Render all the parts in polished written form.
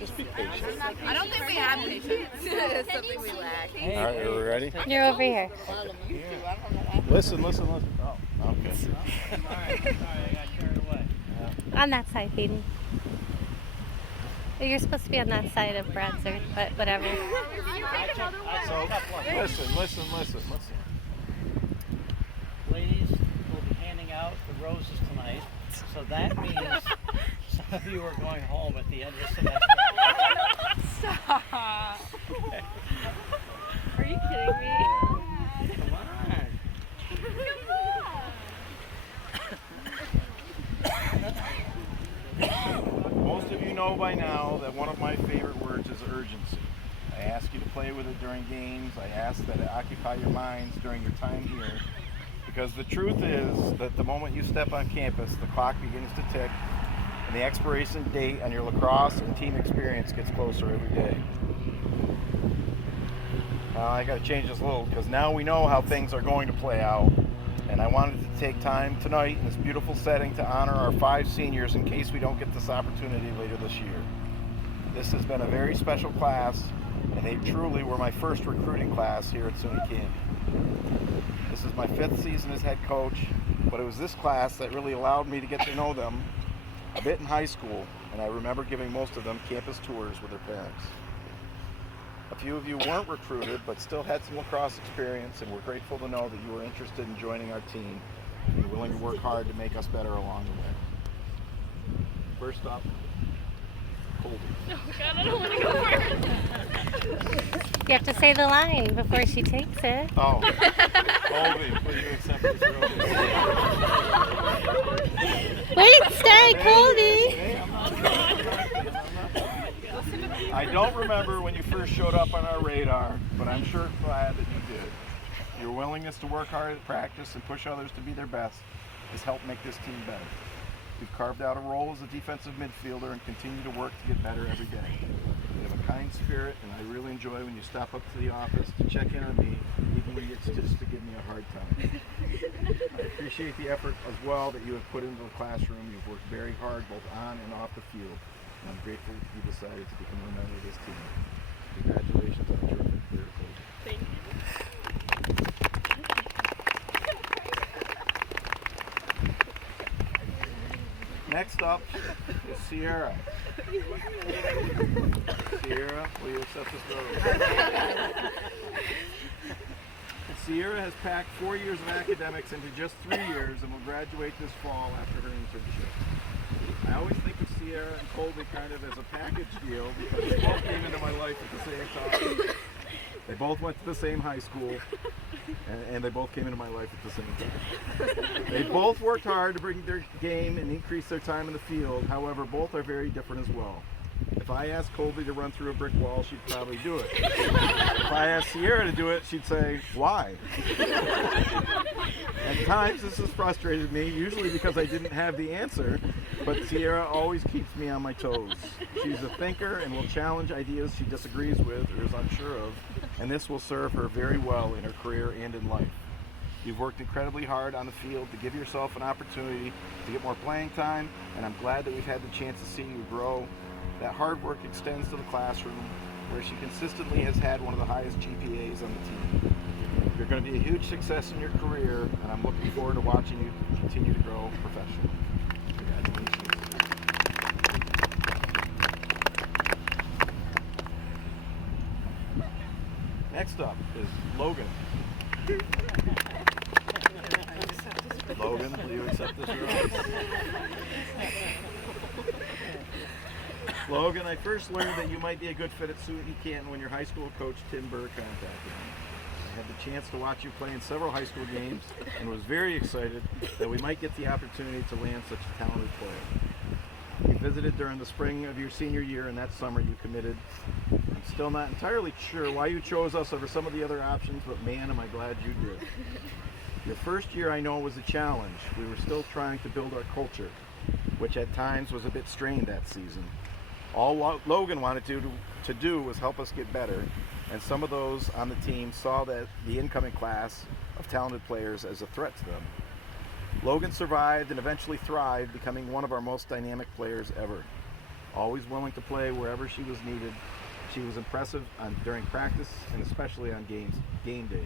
Just be patient. I don't think we have patience. It's something we lack. All right, are we ready? You're over here. Listen. Oh, okay. Alright, I got carried away. On that side, Hayden. You're supposed to be on that side of Brad's, but whatever. So, listen. Ladies, we'll be handing out the roses tonight. So that means some of you are going home at the end of the semester. Stop. Are you kidding me? Come on. Most of you know by now that one of my favorite words is urgency. I ask you to play with it during games. I ask that it occupy your minds during your time here. Because the truth is that the moment you step on campus, the clock begins to tick, and the expiration date on your lacrosse and team experience gets closer every day. I got to change this a little because now we know how things are going to play out. And I wanted to take time tonight in this beautiful setting to honor our 5 seniors in case we don't get this opportunity later this year. This has been a very special class, and they truly were my first recruiting class here at SUNY Canyon. This is my 5th season as head coach, but it was this class that really allowed me to get to know them a bit in high school, and I remember giving most of them campus tours with their parents. A few of you weren't recruited, but still had some lacrosse experience, and we're grateful to know that you were interested in joining our team and willing to work hard to make us better along the way. First up, Colby. Oh God, I don't want to go first. You have to say the line before she takes it. Oh, Colby, will you accept this rose? Wait, stay, Colby. I don't remember when you first showed up on our radar, but I'm sure glad that you did. Your willingness to work hard at practice and push others to be their best has helped make this team better. You've carved out a role as a defensive midfielder and continue to work to get better every day. You have a kind spirit, and I really enjoy when you stop up to the office to check in on me, even when it's just to give me a hard time. I appreciate the effort as well that you have put into the classroom. You've worked very hard both on and off the field. And I'm grateful you decided to become a member of this team. Congratulations on a terrific career, Colby. Thank you. Next up is Sierra. Sierra, will you accept this rose? Sierra has packed 4 years of academics into just 3 years and will graduate this fall after her internship. I always think of Sierra and Colby kind of as a package deal because they both came into my life at the same time. They both went to the same high school, and they both came into my life at the same time. They both worked hard to bring their game and increase their time in the field. However, both are very different as well. If I asked Colby to run through a brick wall, she'd probably do it. If I asked Sierra to do it, she'd say, "Why?" At times, this has frustrated me, usually because I didn't have the answer, but Sierra always keeps me on my toes. She's a thinker and will challenge ideas she disagrees with or is unsure of, and this will serve her very well in her career and in life. You've worked incredibly hard on the field to give yourself an opportunity to get more playing time, and I'm glad that we've had the chance to see you grow. That hard work extends to the classroom, where she consistently has had one of the highest GPAs on the team. You're going to be a huge success in your career, and I'm looking forward to watching you continue to grow professionally. Congratulations. Next up is Logan. Logan, will you accept this rose? Logan, I first learned that you might be a good fit at SUNY Canton when your high school coach Tim Burr contacted me. I had the chance to watch you play in several high school games and was very excited that we might get the opportunity to land such a talented player. You visited during the spring of your senior year, and that summer you committed. I'm still not entirely sure why you chose us over some of the other options, but man, am I glad you did. Your first year, I know, was a challenge. We were still trying to build our culture, which at times was a bit strained that season. All Logan wanted to do was help us get better, and some of those on the team saw that the incoming class of talented players as a threat to them. Logan survived and eventually thrived, becoming one of our most dynamic players ever. always willing to play wherever she was needed. She was impressive during practice and especially on game days.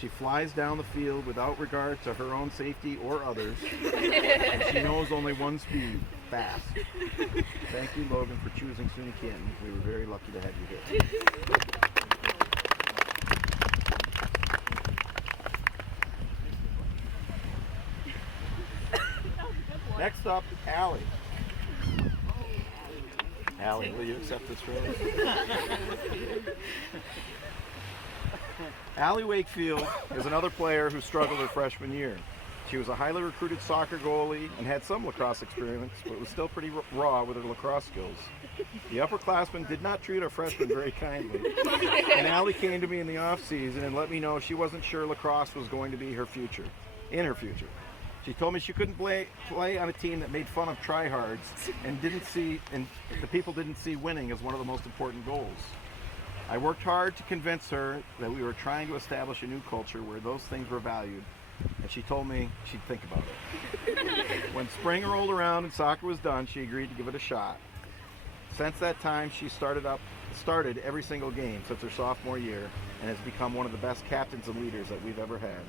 She flies down the field without regard to her own safety or others, and she knows only one speed, fast. Thank you, Logan, for choosing SUNY Canton. We were very lucky to have you here. Next up, Allie. Allie, will you accept this rose? Allie Wakefield is another player who struggled her freshman year. She was a highly recruited soccer goalie and had some lacrosse experience, but was still pretty raw with her lacrosse skills. The upperclassmen did not treat our freshmen very kindly, and Allie came to me in the off-season and let me know she wasn't sure lacrosse was going to be her future. She told me she couldn't play on a team that made fun of tryhards and the people didn't see winning as one of the most important goals. I worked hard to convince her that we were trying to establish a new culture where those things were valued, and she told me she'd think about it. When spring rolled around and soccer was done, she agreed to give it a shot. Since that time, she started every single game since her sophomore year and has become one of the best captains and leaders that we've ever had.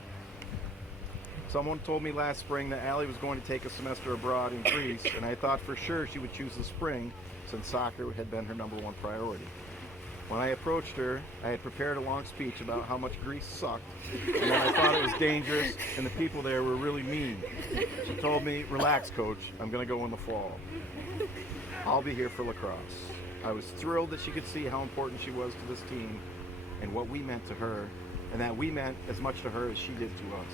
Someone told me last spring that Allie was going to take a semester abroad in Greece, and I thought for sure she would choose the spring since soccer had been her #1 priority. When I approached her, I had prepared a long speech about how much Greece sucked, and that I thought it was dangerous and the people there were really mean. She told me, "Relax, coach, I'm going to go in the fall. I'll be here for lacrosse." I was thrilled that she could see how important she was to this team and what we meant to her, and that we meant as much to her as she did to us.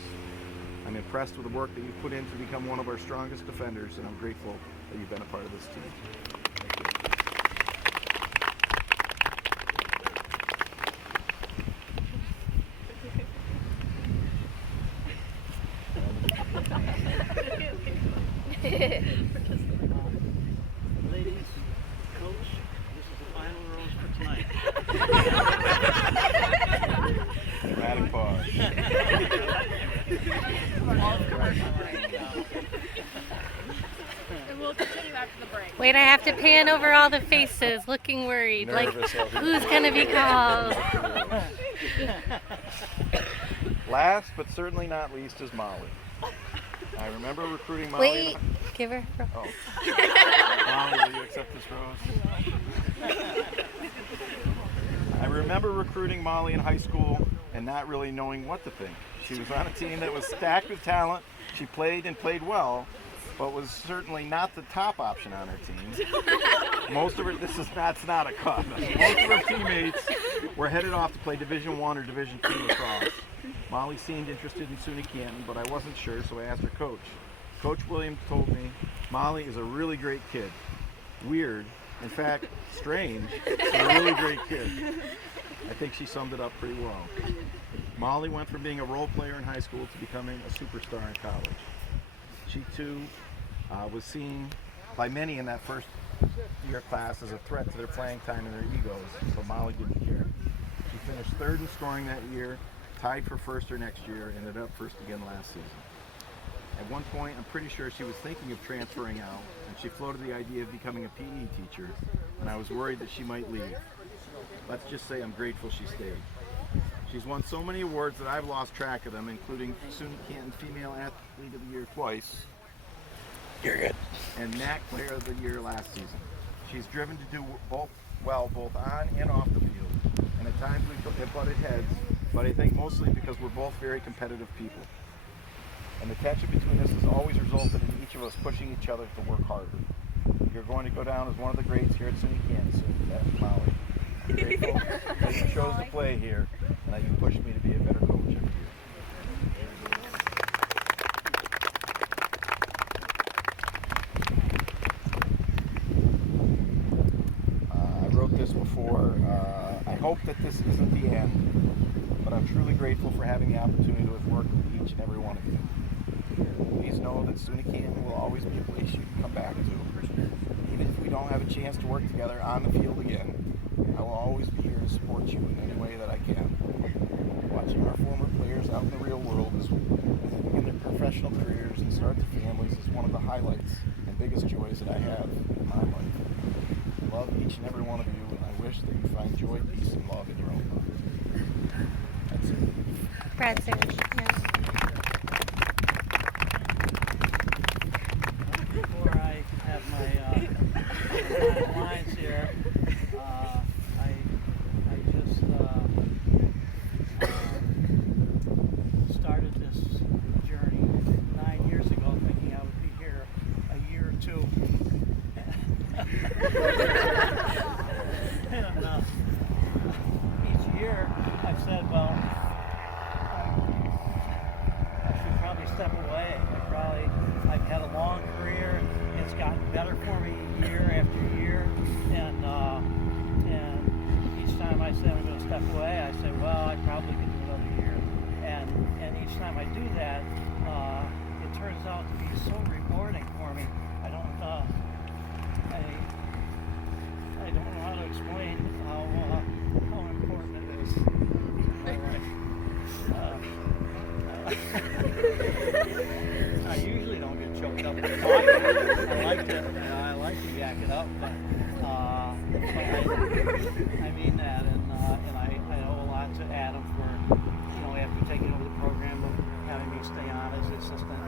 I'm impressed with the work that you put in to become one of our strongest defenders, and I'm grateful that you've been a part of this team. Ladies, coach, this is the final rose for tonight. Dramatic pause. And we'll continue after the break. Wait, I have to pan over all the faces, looking worried. Nervous like, over who's gonna be called? Last but certainly not least is Molly. I remember recruiting Molly. Wait, give her. Oh. Molly, will you accept this rose? I remember recruiting Molly in high school and not really knowing what to think. She was on a team that was stacked with talent. She played and played well, but was certainly not the top option on her team. Most of her, that's not a cut. Most of her teammates were headed off to play Division I or Division II lacrosse. Molly seemed interested in SUNY Canton, but I wasn't sure, so I asked her coach. Coach Williams told me, "Molly is a really great kid. Weird, in fact, strange, but a really great kid." I think she summed it up pretty well. Molly went from being a role player in high school to becoming a superstar in college. She too was seen by many in that first year class as a threat to their playing time and their egos, but Molly didn't care. She finished third in scoring that year, tied for first her next year, and ended up first again last season. At one point, I'm pretty sure she was thinking of transferring out, and she floated the idea of becoming a PE teacher, and I was worried that she might leave. Let's just say I'm grateful she stayed. She's won so many awards that I've lost track of them, including SUNY Canton Female Athlete of the Year twice. You're good. And NAC Player of the Year last season. She's driven to do both on and off the field, and at times we have butted heads, but I think mostly because we're both very competitive people. And the tension between us has always resulted in each of us pushing each other to work harder. You're going to go down as one of the greats here at SUNY Canton soon. That's Molly. I'm grateful that you chose to play here, and that you pushed me to be a better coach every year. I wrote this before. I hope that this isn't the end, but I'm truly grateful for having the opportunity to have worked with each and every one of you. please know that SUNY Canton will always be a place you can come back to. Even if we don't have a chance to work together on the field again, I will always be here to support you in any way that I can. Watching our former players out in the real world as they begin their professional careers and start their families is one of the highlights and biggest joys that I have in my life. I love each and every one of you, and I wish that you find joy, peace, and love in your own life. That's it. Brad Savage. Yeah. Before I have my lines here, I just started this journey 9 years ago, thinking I would be here a year or two. And each year I've said, well, I should probably step away. I've had a long career. It's gotten better for me year after year, and each time I say I'm going to step away, I say, well, I probably could do another year, and each time I do that, it turns out to be so rewarding for me. I don't know how to explain how important it is in my life. I usually don't get choked up with talking. I like to yak it up, but I mean that, and I owe a lot to Adam for, after taking over the program, of having me stay on as assistant.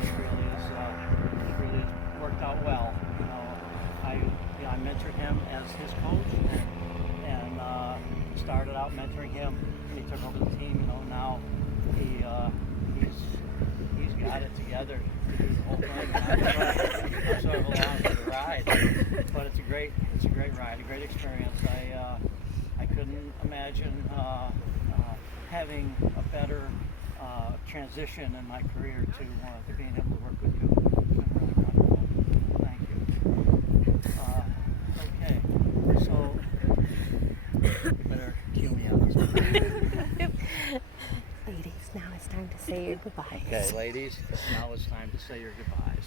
It really has worked out well. I mentored him as his coach, and started out mentoring him. He took over the team. Now he's got it together to do the whole thing. I'm sort of along for the ride, but it's a great ride, a great experience. I couldn't imagine having a better transition in my career to being able to work with you. It's been really wonderful. Thank you. Okay, so you better cue me on this one. Ladies, now it's time to say your goodbyes. Okay, ladies, now it's time to say your goodbyes.